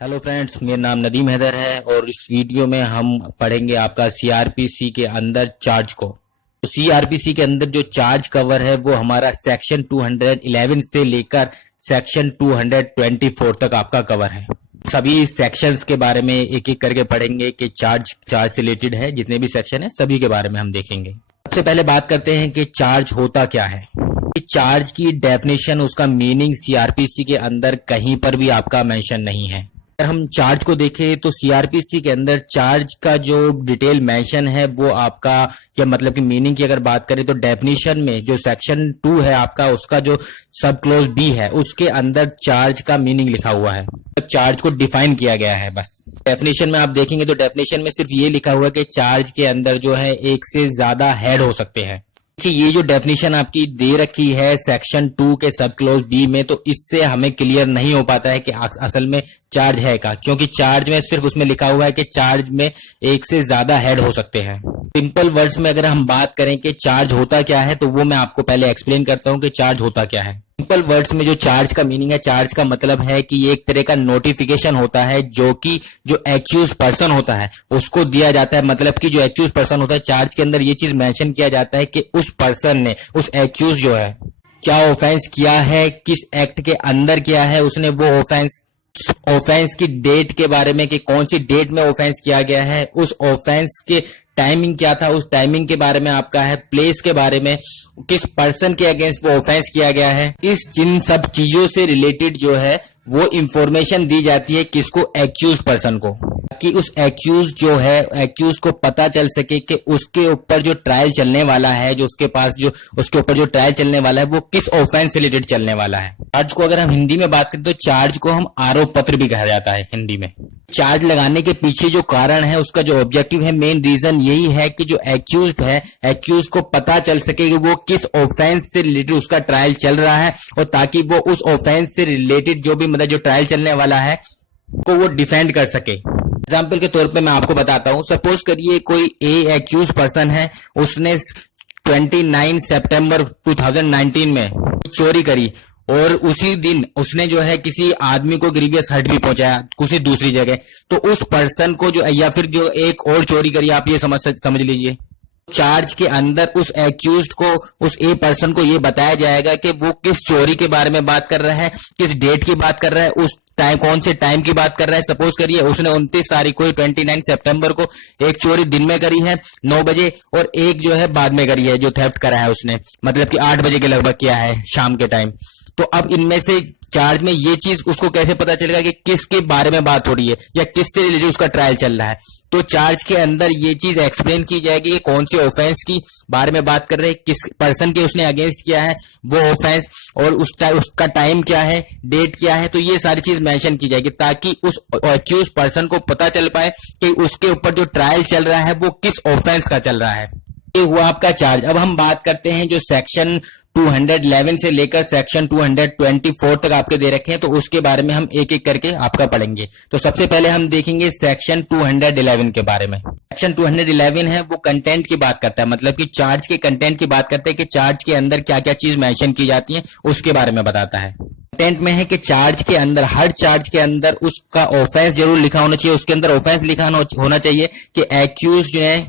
Hello friends, मेरा नाम नदीम हैदर है और इस वीडियो में हम पढ़ेंगे आपका सीआरपीसी के अंदर चार्ज को। तो सीआरपीसी के अंदर जो चार्ज कवर है वो हमारा सेक्शन 211 से लेकर सेक्शन 224 तक आपका कवर है। सभी सेक्शंस के बारे में एक एक करके पढ़ेंगे कि चार्ज से रिलेटेड है, जितने भी सेक्शन है सभी के बारे में हम देखेंगे। सबसे पहले बात करते हैं कि चार्ज होता क्या है। चार्ज की डेफिनेशन, उसका मीनिंग सीआरपीसी के अंदर कहीं पर भी आपका मेंशन नहीं है। अगर हम चार्ज को देखें तो सीआरपीसी के अंदर चार्ज का जो डिटेल मेंशन है वो आपका, या मतलब कि मीनिंग की अगर बात करें तो डेफिनेशन में जो सेक्शन 2 है आपका, उसका जो सब क्लोज बी है उसके अंदर चार्ज का मीनिंग लिखा हुआ है। चार्ज को डिफाइन किया गया है। बस डेफिनेशन में आप देखेंगे तो डेफिनेशन में सिर्फ ये लिखा हुआ है कि चार्ज के अंदर जो है एक से ज्यादा हेड हो सकते हैं। कि ये जो डेफिनेशन आपकी दे रखी है सेक्शन 2 के सब क्लोज बी में, तो इससे हमें क्लियर नहीं हो पाता है कि असल में चार्ज है क्या, क्योंकि चार्ज में सिर्फ उसमें लिखा हुआ है कि चार्ज में एक से ज्यादा हेड हो सकते हैं। सिंपल वर्ड्स में अगर हम बात करें कि चार्ज होता क्या है तो वो मैं आपको पहले एक्सप्लेन करता हूं कि चार्ज होता क्या है। सिंपल वर्ड्स में जो चार्ज का मीनिंग है, चार्ज का मतलब है कि ये एक तरह का नोटिफिकेशन होता है जो कि जो एक्यूज पर्सन होता है उसको दिया जाता है। मतलब कि जो एक्यूज पर्सन होता है, चार्ज के अंदर ये चीज मेंशन किया जाता है कि उस पर्सन ने, उस एक्यूज जो है, क्या ऑफेंस किया है, किस एक्ट के अंदर किया है उसने वो ऑफेंस की डेट के बारे में कि कौन सी डेट में ऑफेंस किया गया है, उस ऑफेंस के टाइमिंग क्या था, उस टाइमिंग के बारे में आपका है, प्लेस के बारे में, किस पर्सन के अगेंस्ट वो ऑफेंस किया गया है। इस जिन सब चीजों से रिलेटेड जो है वो इंफॉर्मेशन दी जाती है किसको, एक्यूज पर्सन को, कि उस एक्यूज जो है, एक्यूज को पता चल सके कि उसके ऊपर जो ट्रायल चलने वाला है, जो उसके पास जो उसके ऊपर जो ट्रायल चलने वाला है वो किस ऑफेंस से रिलेटेड चलने वाला है। चार्ज को अगर हम हिंदी में बात करें तो चार्ज को हम आरोप पत्र भी कहा जाता है हिंदी में। चार्ज लगाने के पीछे जो कारण है, उसका जो ऑब्जेक्टिव है, मेन रीजन यही है कि जो एक्यूज है, एक्यूज को पता चल सके कि वो किस ऑफेंस से रिलेटेड उसका ट्रायल चल रहा है, और ताकि वो उस ऑफेंस से रिलेटेड जो भी मतलब जो ट्रायल चलने वाला है को वो डिफेंड कर सके। एग्जाम्पल के तौर पे मैं आपको बताता हूं। सपोज करिए कोई ए एक्यूज पर्सन है, उसने 29 सितंबर 2019 में चोरी करी और उसी दिन उसने जो है किसी आदमी को ग्रीवियस हर्ट भी पहुंचाया किसी दूसरी जगह, तो उस पर्सन को जो, या फिर जो एक और चोरी करी, आप ये समझ लीजिए। चार्ज के अंदर उस एक्यूज्ड को, उस ए पर्सन को ये बताया जाएगा कि वो किस चोरी के बारे में बात कर रहा है, किस डेट की बात कर रहा है, उस टाइम, कौन से टाइम की बात कर रहा है। सपोज करिए उसने 29 तारीख को 29 सितंबर को एक चोरी दिन में करी है 9 बजे, और एक जो है बाद में करी है, जो थेफ्ट करा है उसने, मतलब कि 8 बजे के लगभग किया है शाम के टाइम। तो अब इनमें से चार्ज में ये चीज उसको कैसे पता चलेगा कि किसके बारे में बात हो रही है या किससे रिलेटेड उसका ट्रायल चल रहा है। तो चार्ज के अंदर ये चीज एक्सप्लेन की जाएगी कि कौन से ऑफेंस की बारे में बात कर रहे हैं, किस पर्सन के उसने अगेंस्ट किया है वो ऑफेंस, और उसका टाइम क्या है, डेट क्या है। तो ये सारी चीज मेंशन की जाएगी ताकि उस एक्यूज पर्सन को पता चल पाए कि उसके ऊपर जो ट्रायल चल रहा है वो किस ऑफेंस का चल रहा है। ये हुआ आपका चार्ज। अब हम बात करते हैं जो सेक्शन 211 से लेकर सेक्शन 224 तक आपके दे रखे हैं, तो उसके बारे में हम एक एक करके आपका पढ़ेंगे। तो सबसे पहले हम देखेंगे सेक्शन 211 के बारे में। सेक्शन 211 है वो कंटेंट की बात करता है, मतलब कि चार्ज के कंटेंट की बात करते हैं कि चार्ज के अंदर क्या क्या चीज मेंशन की जाती है उसके बारे में बताता है। कंटेंट में है कि चार्ज के अंदर, हर चार्ज के अंदर उसका ऑफेंस जरूर लिखा होना चाहिए, उसके अंदर ऑफेंस लिखा होना चाहिए कि एक्यूज जो है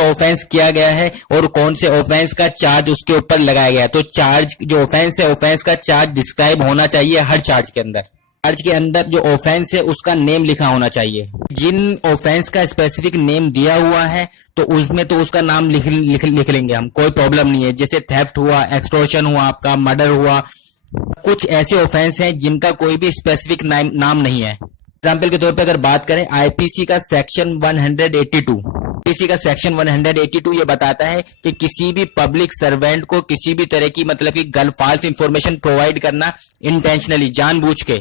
ऑफेंस किया गया है और कौन से ऑफेंस का चार्ज उसके ऊपर लगाया गया है। तो चार्ज जो ऑफेंस है, ऑफेंस का चार्ज डिस्क्राइब होना चाहिए हर चार्ज के अंदर। चार्ज के अंदर जो ऑफेंस है उसका नेम लिखा होना चाहिए। जिन ऑफेंस का स्पेसिफिक नेम दिया हुआ है तो उसमें तो उसका नाम लिख लेंगे हम, कोई प्रॉब्लम नहीं है। जैसे थेफ्ट हुआ, एक्सटॉर्शन हुआ, आपका मर्डर हुआ, कुछ ऐसे ऑफेंस हैं जिनका कोई भी स्पेसिफिक नाम नहीं है। एग्जाम्पल के तौर पर अगर बात करें आईपीसी का सेक्शन 182, आईपीसी का सेक्शन 182 ये बताता है कि किसी भी पब्लिक सर्वेंट को किसी भी तरह की, मतलब कि फाल्स इंफॉर्मेशन प्रोवाइड करना इंटेंशनली, जानबूझ के,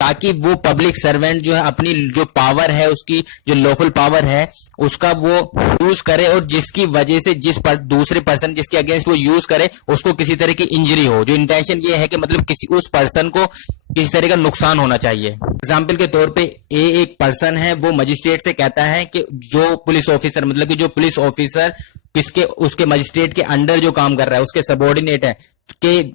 ताकि वो पब्लिक सर्वेंट जो है अपनी जो पावर है, उसकी जो लॉफुल पावर है उसका वो यूज करे, और जिसकी वजह से दूसरे पर्सन जिसके अगेंस्ट वो यूज करे उसको किसी तरह की इंजरी हो। जो इंटेंशन ये है कि मतलब किसी उस पर्सन को किसी तरह का नुकसान होना चाहिए। एग्जाम्पल के तौर पे एक पर्सन है, वो मजिस्ट्रेट से कहता है कि जो पुलिस ऑफिसर, मतलब कि जो पुलिस ऑफिसर उसके मजिस्ट्रेट के अंडर जो काम कर रहा है, उसके सबॉर्डिनेट है, कि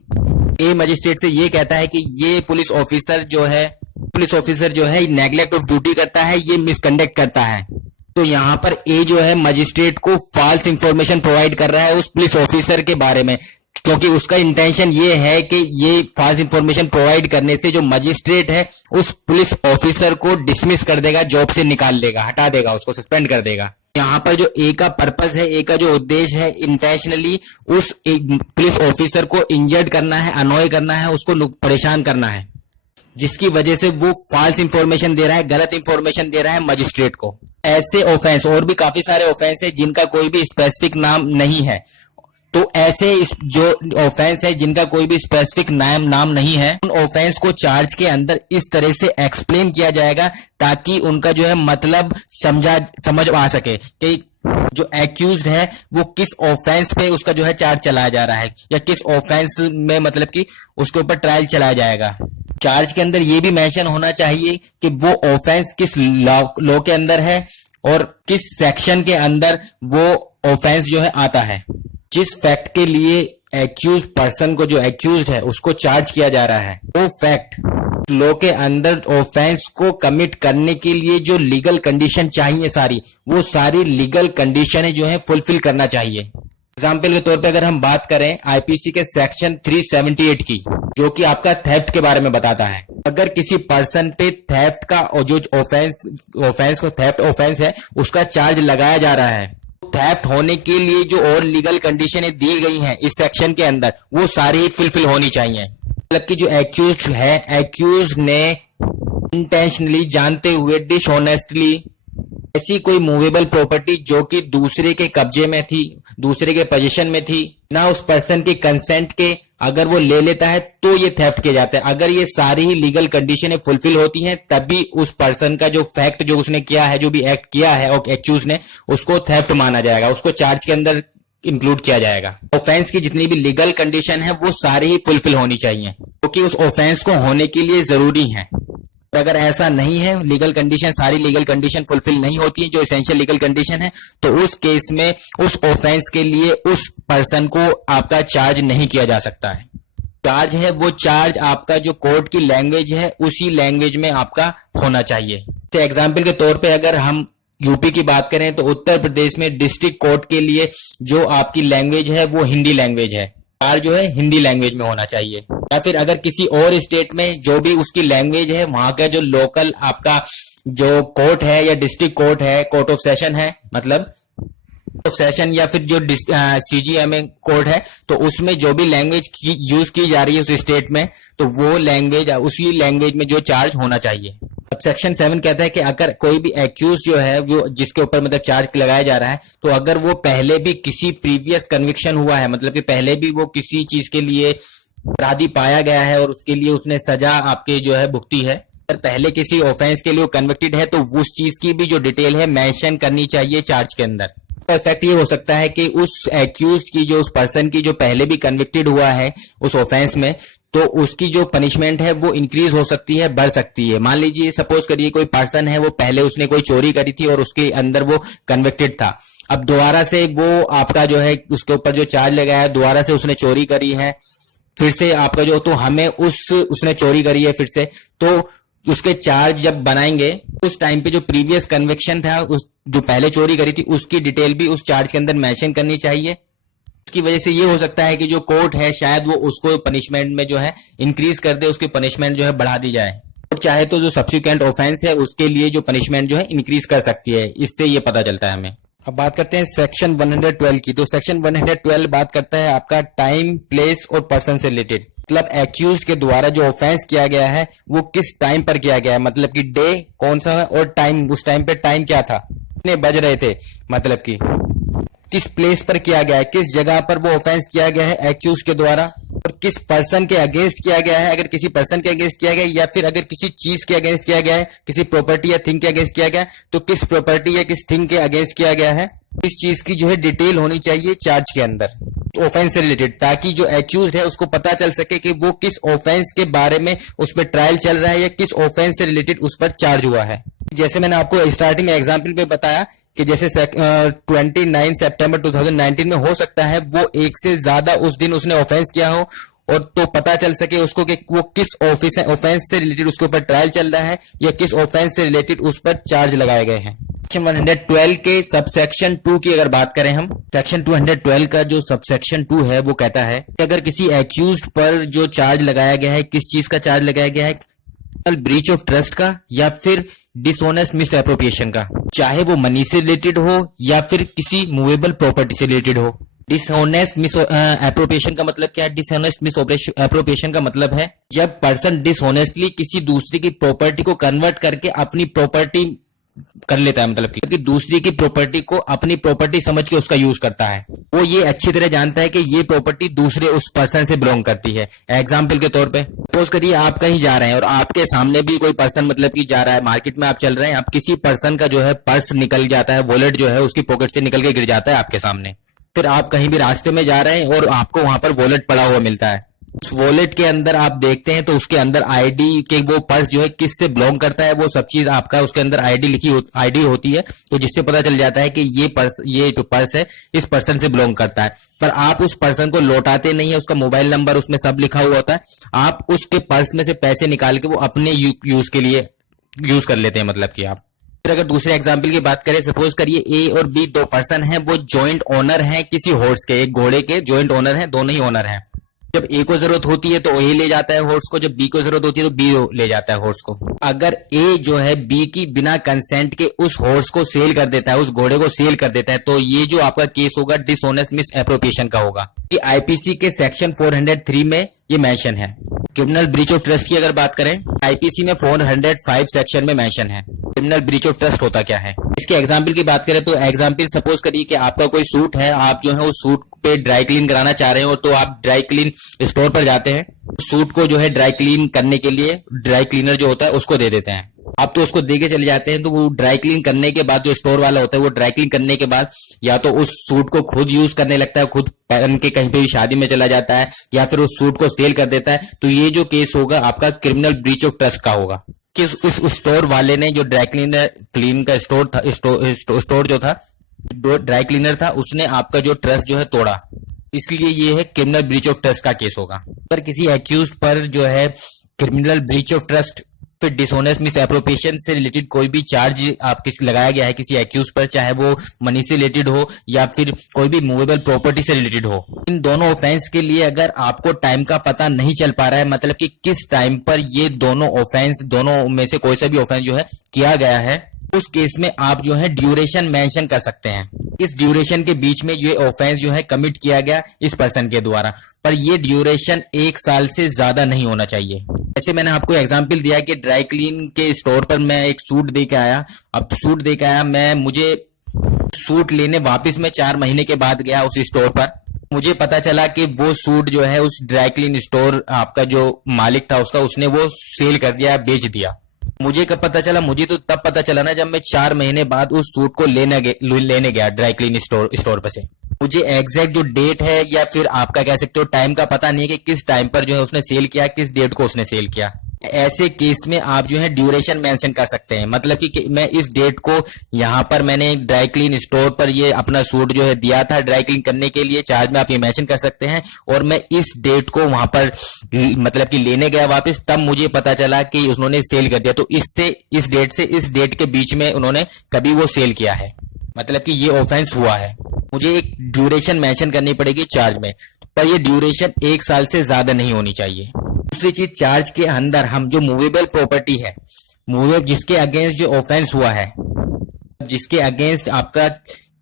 ए मजिस्ट्रेट से ये कहता है कि ये पुलिस ऑफिसर जो है पुलिस ऑफिसर जो है नेग्लेक्ट ऑफ ड्यूटी करता है, ये मिसकंडक्ट करता है। तो यहाँ पर ए जो है मजिस्ट्रेट को फॉल्स इंफॉर्मेशन प्रोवाइड कर रहा है उस पुलिस ऑफिसर के बारे में, क्योंकि उसका इंटेंशन ये है कि ये फॉल्स इंफॉर्मेशन प्रोवाइड करने से जो मजिस्ट्रेट है उस पुलिस ऑफिसर को डिसमिस कर देगा, जॉब से निकाल देगा, हटा देगा, उसको सस्पेंड कर देगा। यहाँ पर जो ए का पर्पस है, ए का जो उद्देश्य है, इंटेंशनली उस एक पुलिस ऑफिसर को इंजर्ड करना है, अनॉय करना है, उसको परेशान करना है, जिसकी वजह से वो फॉल्स इंफॉर्मेशन दे रहा है, गलत इंफॉर्मेशन दे रहा है मजिस्ट्रेट को। ऐसे ऑफेंस और भी काफी सारे ऑफेंस है जिनका कोई भी स्पेसिफिक नाम नहीं है। तो ऐसे जो ऑफेंस है जिनका कोई भी स्पेसिफिक नाम नहीं है, उन ऑफेंस को चार्ज के अंदर इस तरह से एक्सप्लेन किया जाएगा ताकि उनका जो है मतलब समझ आ सके कि जो एक्यूज्ड है वो किस ऑफेंस पे उसका जो है चार्ज चलाया जा रहा है, या किस ऑफेंस में मतलब कि उसके ऊपर ट्रायल चलाया जाएगा। चार्ज के अंदर ये भी मेंशन होना चाहिए कि वो ऑफेंस किस लॉ के अंदर है और किस सेक्शन के अंदर वो ऑफेंस जो है आता है। जिस फैक्ट के लिए एक्यूज पर्सन को, जो एक्यूज्ड है, उसको चार्ज किया जा रहा है, वो फैक्ट लॉ के अंदर ऑफेंस को कमिट करने के लिए जो लीगल कंडीशन चाहिए वो सारी लीगल कंडीशन जो है फुलफिल करना चाहिए। एग्जाम्पल के तौर पे अगर हम बात करें आईपीसी के सेक्शन 378 की, जो कि आपका थेफ्ट के बारे में बताता है, अगर किसी पर्सन पे थेफ्ट का और जो ऑफेंस को थेफ्ट ऑफेंस है उसका चार्ज लगाया जा रहा है, थेफ्ट होने के लिए जो और लीगल कंडीशनें दी गई हैं इस सेक्शन के अंदर वो सारी फुलफिल होनी चाहिए। मतलब कि जो एक्यूज्ड है, एक्यूज ने इंटेंशनली, जानते हुए, डिसऑनेस्टली ऐसी कोई मूवेबल प्रॉपर्टी जो कि दूसरे के कब्जे में थी, दूसरे के पोजीशन में थी, ना उस पर्सन के कंसेंट के, अगर वो ले लेता है तो ये थेफ्ट किया जाता है। अगर ये सारी ही लीगल कंडीशनें फुलफिल होती हैं तभी उस पर्सन का जो फैक्ट जो उसने किया है, जो भी एक्ट किया है और एक्यूज ने, उसको थेफ्ट माना जाएगा, उसको चार्ज के अंदर इंक्लूड किया जाएगा। ऑफेंस की जितनी भी लीगल कंडीशन है वो सारी ही फुलफिल होनी चाहिए, क्योंकि उस ऑफेंस को होने के लिए जरूरी है। अगर ऐसा नहीं है, लीगल कंडीशन, सारी लीगल कंडीशन फुलफिल नहीं होती है जो एसेंशियल लीगल कंडीशन है, तो उस केस में उस ऑफेंस के लिए उस पर्सन को आपका चार्ज नहीं किया जा सकता है। चार्ज है वो चार्ज आपका जो कोर्ट की लैंग्वेज है उसी लैंग्वेज में आपका होना चाहिए। तो एग्जाम्पल के तौर पे अगर हम यूपी की बात करें तो उत्तर प्रदेश में डिस्ट्रिक्ट कोर्ट के लिए जो आपकी लैंग्वेज है वो हिंदी लैंग्वेज है, चार्ज जो है हिंदी लैंग्वेज में होना चाहिए। या फिर अगर किसी और स्टेट में जो भी उसकी लैंग्वेज है, वहां का जो लोकल आपका जो कोर्ट है या डिस्ट्रिक्ट कोर्ट है, कोर्ट ऑफ सेशन है, मतलब सेशन, या फिर जो सीजीएमए कोर्ट है, तो उसमें जो भी लैंग्वेज यूज की जा रही है उस स्टेट में, तो वो लैंग्वेज, उसी लैंग्वेज में जो चार्ज होना चाहिए। अब सेक्शन 7 कहता है कि अगर कोई भी एक्यूज जो है वो जिसके ऊपर मतलब चार्ज लगाया जा रहा है, तो अगर वो पहले भी किसी प्रीवियस कन्विक्शन हुआ है, मतलब कि पहले भी वो किसी चीज के लिए अपराधी पाया गया है और उसके लिए उसने सजा आपके जो है भुगती है, अगर पहले किसी ऑफेंस के लिए वो कन्विक्टेड है, तो उस चीज की भी जो डिटेल है मेंशन करनी चाहिए चार्ज के अंदर। तो इफेक्ट ये हो सकता है कि उस एक्यूज की, जो उस पर्सन की जो पहले भी कन्विक्टेड हुआ है उस ऑफेंस में, तो उसकी जो पनिशमेंट है वो इंक्रीज हो सकती है, बढ़ सकती है। मान लीजिए सपोज करिए कोई पर्सन है, वो पहले उसने कोई चोरी करी थी और उसके अंदर वो कन्विक्टेड था, अब दोबारा से वो आपका जो है उसके ऊपर जो चार्ज लगाया है, दोबारा से उसने चोरी करी है, फिर से आपका जो, तो हमें उसने चोरी करी है फिर से, तो उसके चार्ज जब बनाएंगे उस टाइम पे जो प्रीवियस कन्विक्शन था, उस जो पहले चोरी करी थी उसकी डिटेल भी उस चार्ज के अंदर मेंशन करनी चाहिए। उसकी वजह से ये हो सकता है कि जो कोर्ट है शायद वो उसको पनिशमेंट में जो है इंक्रीज कर दे, उसकी पनिशमेंट जो है बढ़ा दी जाए, और चाहे तो जो सब्सिक्वेंट ऑफेंस है उसके लिए जो पनिशमेंट जो है इंक्रीज कर सकती है। इससे ये पता चलता है हमें। अब बात करते हैं सेक्शन 112 की। तो सेक्शन 112 बात करता है आपका टाइम, प्लेस और पर्सन से रिलेटेड, मतलब एक्यूज के द्वारा जो ऑफेंस किया गया है वो किस टाइम पर किया गया है, मतलब कि डे कौन सा है और टाइम, उस टाइम पे टाइम क्या था, कितने बज रहे थे, मतलब कि किस प्लेस पर किया गया है, किस जगह पर वो ऑफेंस किया गया है एक्यूज के द्वारा, और किस पर्सन के अगेंस्ट किया गया है, अगर किसी पर्सन के अगेंस्ट किया गया है या फिर अगर किसी चीज के अगेंस्ट किया गया है, किसी प्रॉपर्टी या थिंग के अगेंस्ट किया गया है, तो किस प्रॉपर्टी या किस थिंग के अगेंस्ट किया गया है, इस चीज की जो है डिटेल होनी चाहिए चार्ज के अंदर ऑफेंस से रिलेटेड, ताकि जो एक्यूज है उसको पता चल सके कि वो किस ऑफेंस के बारे में उस पर ट्रायल चल रहा है या किस ऑफेंस से रिलेटेड उस पर चार्ज हुआ है। जैसे मैंने आपको स्टार्टिंग में एग्जाम्पल पे बताया कि जैसे 29 सितंबर 2019 में हो सकता है वो एक से ज्यादा उस दिन उसने ऑफेंस किया हो और तो पता चल सके उसको कि वो किस ऑफेंस से रिलेटेड उसके ऊपर ट्रायल चल रहा है या किस ऑफेंस से रिलेटेड उस पर चार्ज लगाए गए हैं। सेक्शन 112 के सबसेक्शन 2 की अगर बात करें हम, सेक्शन 212 का जो सबसेक्शन 2 है वो कहता है कि अगर किसी एक्यूज्ड पर जो चार्ज लगाया गया है, किस चीज का चार्ज लगाया गया है, ब्रीच ऑफ ट्रस्ट का या फिर डिसऑनेस्ट मिस एप्रोप्रिएशन का, चाहे वो मनी से रिलेटेड हो या फिर किसी मूवेबल प्रॉपर्टी से रिलेटेड हो। डिसऑनेस्ट मिस एप्रोप्रिएशन का मतलब क्या है? डिसऑनेस्ट मिस एप्रोप्रिएशन का मतलब है जब पर्सन डिसऑनेस्टली किसी दूसरे की प्रॉपर्टी को कन्वर्ट करके अपनी प्रॉपर्टी कर लेता है, मतलब कि दूसरे की प्रॉपर्टी को अपनी प्रॉपर्टी समझ के उसका यूज करता है। वो ये अच्छी तरह जानता है कि ये प्रॉपर्टी दूसरे उस पर्सन से बिलोंग करती है। एग्जाम्पल के तौर पे सपोज करिए आप कहीं जा रहे हैं और आपके सामने भी कोई पर्सन मतलब कि जा रहा है, मार्केट में आप चल रहे हैं, आप किसी पर्सन का जो है पर्स निकल जाता है, वॉलेट जो है उसकी पॉकेट से निकल के गिर जाता है आपके सामने। फिर आप कहीं भी रास्ते में जा रहे हैं और आपको वहां पर वॉलेट पड़ा हुआ मिलता है। उस वॉलेट के अंदर आप देखते हैं तो उसके अंदर आईडी के वो पर्स जो है किससे बिलोंग करता है, वो सब चीज आपका उसके अंदर आईडी होती है, तो जिससे पता चल जाता है कि ये जो पर्स है इस पर्सन से बिलोंग करता है। पर आप उस पर्सन को लौटाते नहीं है, उसका मोबाइल नंबर उसमें सब लिखा हुआ होता है, आप उसके पर्स में से पैसे निकाल के वो अपने यूज के लिए यूज कर लेते हैं, मतलब कि आप। फिर अगर दूसरे एग्जाम्पल की बात करें, सपोज करिए ए और बी दो पर्सन हैं, वो जॉइंट ओनर हैं किसी हॉर्स के, एक घोड़े के जॉइंट ओनर हैं, दोनों ही ओनर हैं। जब ए को जरूरत होती है तो ए ले जाता है हॉर्स को, जब बी को जरूरत होती है तो बी ले जाता है हॉर्स को। अगर ए जो है बी की बिना कंसेंट के उस हॉर्स को सेल कर देता है, उस घोड़े को सेल कर देता है, तो ये जो आपका केस होगा डिसऑनेस्ट मिस एप्रोप्रिएशन का होगा। कि आईपीसी के सेक्शन 403 में ये मेंशन है। क्रिमिनल ब्रीच ऑफ ट्रस्ट की अगर बात करें, आईपीसी में 405 सेक्शन में मेंशन है क्रिमिनल ब्रीच ऑफ ट्रस्ट होता क्या है। इसके एग्जाम्पल की बात करें तो एग्जाम्पल सपोज करिए कि आपका कोई सूट है, आप जो है उस सूट पे ड्राई क्लीन कराना चाह रहे हो, तो आप ड्राई क्लीन स्टोर पर जाते हैं, सूट को जो है ड्राई क्लीन करने के लिए ड्राई क्लीनर जो होता है उसको दे देते हैं। आप तो उसको देके चले जाते हैं, तो वो ड्राई क्लीन करने के बाद जो स्टोर वाला होता है वो ड्राई क्लीन करने के बाद या तो उस सूट को खुद यूज करने लगता है, खुद पहन के कहीं पे भी शादी में चला जाता है, या फिर उस सूट को सेल कर देता है। तो ये जो केस होगा आपका क्रिमिनल ब्रीच ऑफ ट्रस्ट का होगा कि उस स्टोर वाले ने जो ड्राई क्लीन का स्टोर था, स्टोर जो था, ड्राई क्लीनर था, उसने आपका जो ट्रस्ट जो है तोड़ा, इसलिए ये है क्रिमिनल ब्रीच ऑफ ट्रस्ट का केस होगा। अगर किसी एक्यूज्ड पर जो है क्रिमिनल ब्रीच ऑफ ट्रस्ट फिर डिसऑनेस्ट मिस एप्रोप्रिएशन से रिलेटेड कोई भी चार्ज आप लगाया गया है किसी एक्यूज पर, चाहे वो मनी से रिलेटेड हो या फिर कोई भी मूवेबल प्रॉपर्टी से रिलेटेड हो, इन दोनों ऑफेंस के लिए अगर आपको टाइम का पता नहीं चल पा रहा है, मतलब कि किस टाइम पर ये दोनों ऑफेंस, दोनों में से कोई सा भी ऑफेंस जो है किया गया है, उस केस में आप जो है ड्यूरेशन मेंशन कर सकते हैं। इस ड्यूरेशन के बीच में ये ऑफेंस जो है कमिट किया गया इस पर्सन के द्वारा, पर ये ड्यूरेशन 1 साल से ज्यादा नहीं होना चाहिए। जैसे मैंने आपको एग्जांपल दिया कि ड्राई क्लीन के स्टोर पर मैं एक सूट दे के आया, अब सूट दे के आया, मुझे सूट लेने वापस मैं 4 महीने के बाद गया उस स्टोर पर, मुझे पता चला कि वो सूट जो है उस ड्राई क्लीन स्टोर आपका जो मालिक था उसका, उसने वो सेल कर दिया, बेच दिया। मुझे कब पता चला? मुझे तो तब पता चला ना जब मैं 4 महीने बाद उस सूट को लेने गया ड्राई क्लीन स्टोर पर से। मुझे एग्जैक्ट जो डेट है या फिर आपका कह सकते हो टाइम का पता नहीं है कि किस टाइम पर जो है उसने सेल किया, किस डेट को उसने सेल किया। ऐसे केस में आप जो है ड्यूरेशन मेंशन कर सकते हैं, मतलब कि मैं इस डेट को यहाँ पर मैंने ड्राई क्लीन स्टोर पर ये अपना सूट जो है दिया था ड्राई क्लीन करने के लिए, चार्ज में आप ये मेंशन कर सकते हैं, और मैं इस डेट को वहां पर मतलब कि लेने गया वापस, तब मुझे पता चला कि उन्होंने सेल कर दिया। तो इससे इस डेट से इस डेट के बीच में उन्होंने कभी वो सेल किया है, मतलब कि ये ऑफेंस हुआ है। मुझे एक ड्यूरेशन मेंशन करनी पड़ेगी चार्ज में, पर ये ड्यूरेशन 1 साल से ज्यादा नहीं होनी चाहिए। दूसरी चीज, चार्ज के अंदर हम जो मूवेबल प्रॉपर्टी है, जिसके अगेंस्ट जो ऑफेंस हुआ है, जिसके अगेंस्ट आपका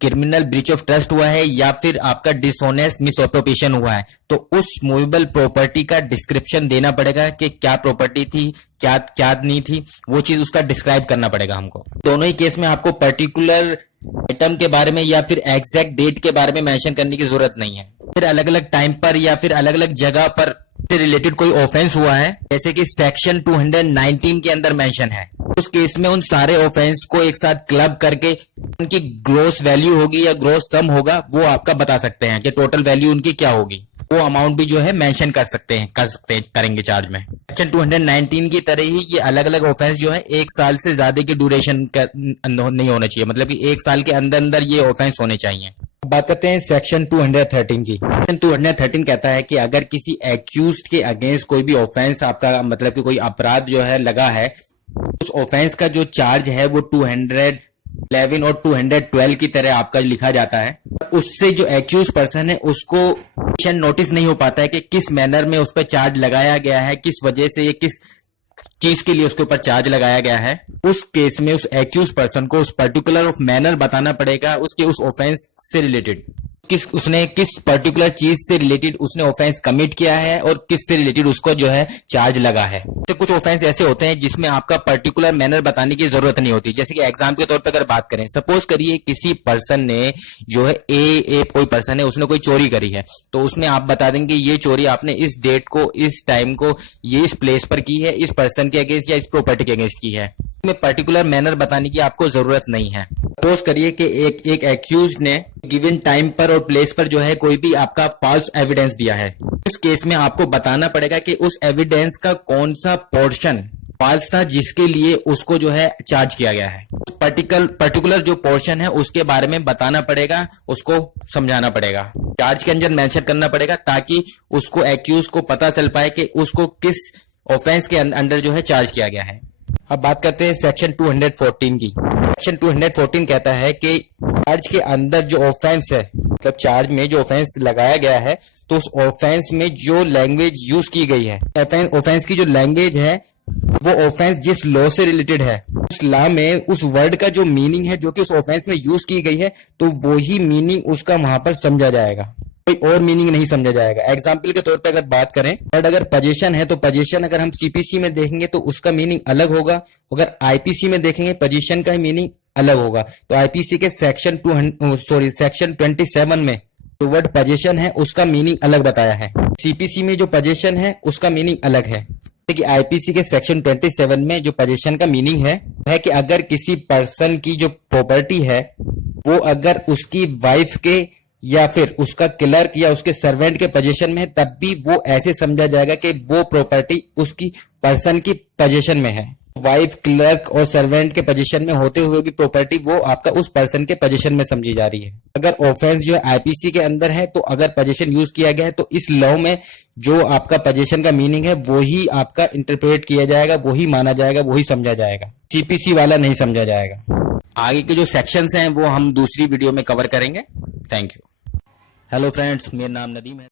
क्रिमिनल ब्रीच ऑफ ट्रस्ट हुआ है या फिर आपका डिसऑनेस्ट मिस एप्रोप्रिएशन हुआ है, तो उस मूवेबल प्रॉपर्टी का डिस्क्रिप्शन देना पड़ेगा कि क्या प्रॉपर्टी थी, क्या क्या नहीं थी, वो चीज उसका डिस्क्राइब करना पड़ेगा हमको। दोनों ही केस में आपको पर्टिकुलर आइटम के बारे में या फिर एग्जैक्ट डेट के बारे में मेंशन करने की जरूरत नहीं है। फिर अलग अलग टाइम पर या फिर अलग अलग जगह पर से रिलेटेड कोई ऑफेंस हुआ है, जैसे कि सेक्शन 219 के अंदर मेंशन है, उस केस में उन सारे ऑफेंस को एक साथ क्लब करके उनकी ग्रॉस वैल्यू होगी या ग्रॉस सम होगा, वो आपका बता सकते हैं कि टोटल वैल्यू उनकी क्या होगी। वो अमाउंट भी जो है मेंशन करेंगे चार्ज में। सेक्शन 219 की तरह ही ये अलग अलग ऑफेंस जो है 1 साल से ज्यादा की ड्यूरेशन नहीं होना चाहिए, मतलब कि 1 साल के अंदर अंदर ये ऑफेंस होने चाहिए। बात करते हैं सेक्शन 213 की। सेक्शन 213 कहता है कि अगर किसी एक्यूज्ड के अगेंस्ट कोई भी ऑफेंस आपका मतलब कि कोई अपराध जो है लगा है, उस ऑफेंस का जो चार्ज है वो 211 और 212 की तरह आपका लिखा जाता है। उससे जो एक्यूज पर्सन है उसको नोटिस नहीं हो पाता है कि किस मैनर में उस पर चार्ज लगाया गया है, किस वजह से ये किस चीज के लिए उसके ऊपर चार्ज लगाया गया है। उस केस में उस एक्यूज पर्सन को उस पर्टिकुलर मैनर बताना पड़ेगा उसके उस ऑफेंस से रिलेटेड, उसने किस पर्टिकुलर चीज से रिलेटेड उसने ऑफेंस कमिट किया है और किस से रिलेटेड उसको जो है चार्ज लगा है। तो कुछ ऑफेंस ऐसे होते हैं जिसमें आपका पर्टिकुलर मैनर बताने की जरूरत नहीं होती। जैसे कि एग्जाम के तौर पर अगर बात करें, सपोज करिए किसी पर्सन ने जो है ए कोई पर्सन है उसने कोई चोरी करी है, तो उसमें आप बता देंगे ये चोरी आपने इस डेट को, इस टाइम को, ये इस प्लेस पर की है, इस पर्सन के अगेंस्ट या इस प्रॉपर्टी के अगेंस्ट की है। इसमें पर्टिकुलर मैनर बताने की आपको जरूरत नहीं है। सपोज करिए कि एक एक्यूज ने गिवन टाइम पर और प्लेस पर जो है कोई भी आपका फॉल्स एविडेंस दिया है। इस केस में आपको बताना पड़ेगा कि उस एविडेंस का कौन सा पोर्शन फॉल्स था जिसके लिए उसको जो है चार्ज किया गया है। पर्टिकुलर जो पोर्शन है उसके बारे में बताना पड़ेगा, उसको समझाना पड़ेगा, चार्ज के अंदर मेंशन करना पड़ेगा ताकि उसको एक्यूज को पता चल पाए कि उसको किस ऑफेंस के अंडर जो है चार्ज किया गया है। अब बात करते हैं सेक्शन 214 की। सेक्शन 214 कहता है कि चार्ज के अंदर जो ऑफेंस है, मतलब चार्ज में जो ऑफेंस लगाया गया है, तो उस ऑफेंस में जो लैंग्वेज यूज की गई है, ऑफेंस की जो लैंग्वेज है वो ऑफेंस जिस लॉ से रिलेटेड है, उस लॉ में उस वर्ड का जो मीनिंग है जो कि उस ऑफेंस में यूज की गई है, तो वो ही मीनिंग उसका वहां पर समझा जाएगा, कोई और मीनिंग नहीं समझा जाएगा। एग्जाम्पल के तौर पे अगर बात करें, वर्ड अगर पोजीशन है तो पोजीशन अगर हम सीपीसी में देखेंगे तो उसका मीनिंग अलग होगा, अगर आईपीसी में देखेंगे पोजीशन का मीनिंग अलग होगा। तो आईपीसी के सेक्शन 27 में जो वर्ड पोजीशन है उसका मीनिंग अलग बताया है, सीपीसी में जो पोजीशन है उसका मीनिंग अलग है। कि आईपीसी के सेक्शन 27 में जो पोजीशन का मीनिंग है कि अगर किसी पर्सन की जो प्रॉपर्टी है वो अगर उसकी वाइफ के या फिर उसका क्लर्क या उसके सर्वेंट के पोजीशन में है, तब भी वो ऐसे समझा जाएगा कि वो प्रॉपर्टी उसकी पर्सन की पोजीशन में है। वाइफ, क्लर्क और सर्वेंट के पोजीशन में होते हुए भी प्रॉपर्टी वो आपका उस पर्सन के पोजीशन में समझी जा रही है। अगर ऑफेंस जो है आईपीसी के अंदर है तो अगर पोजीशन यूज किया गया है तो इस लॉ में जो आपका पोजीशन का मीनिंग है वो ही आपका इंटरप्रेट किया जाएगा, वो ही माना जाएगा, वो ही समझा जाएगा, सीपीसी वाला नहीं समझा जाएगा। आगे के जो सेक्शंस हैं वो हम दूसरी वीडियो में कवर करेंगे। Thank you. हेलो फ्रेंड्स, मेरा नाम नदीम है।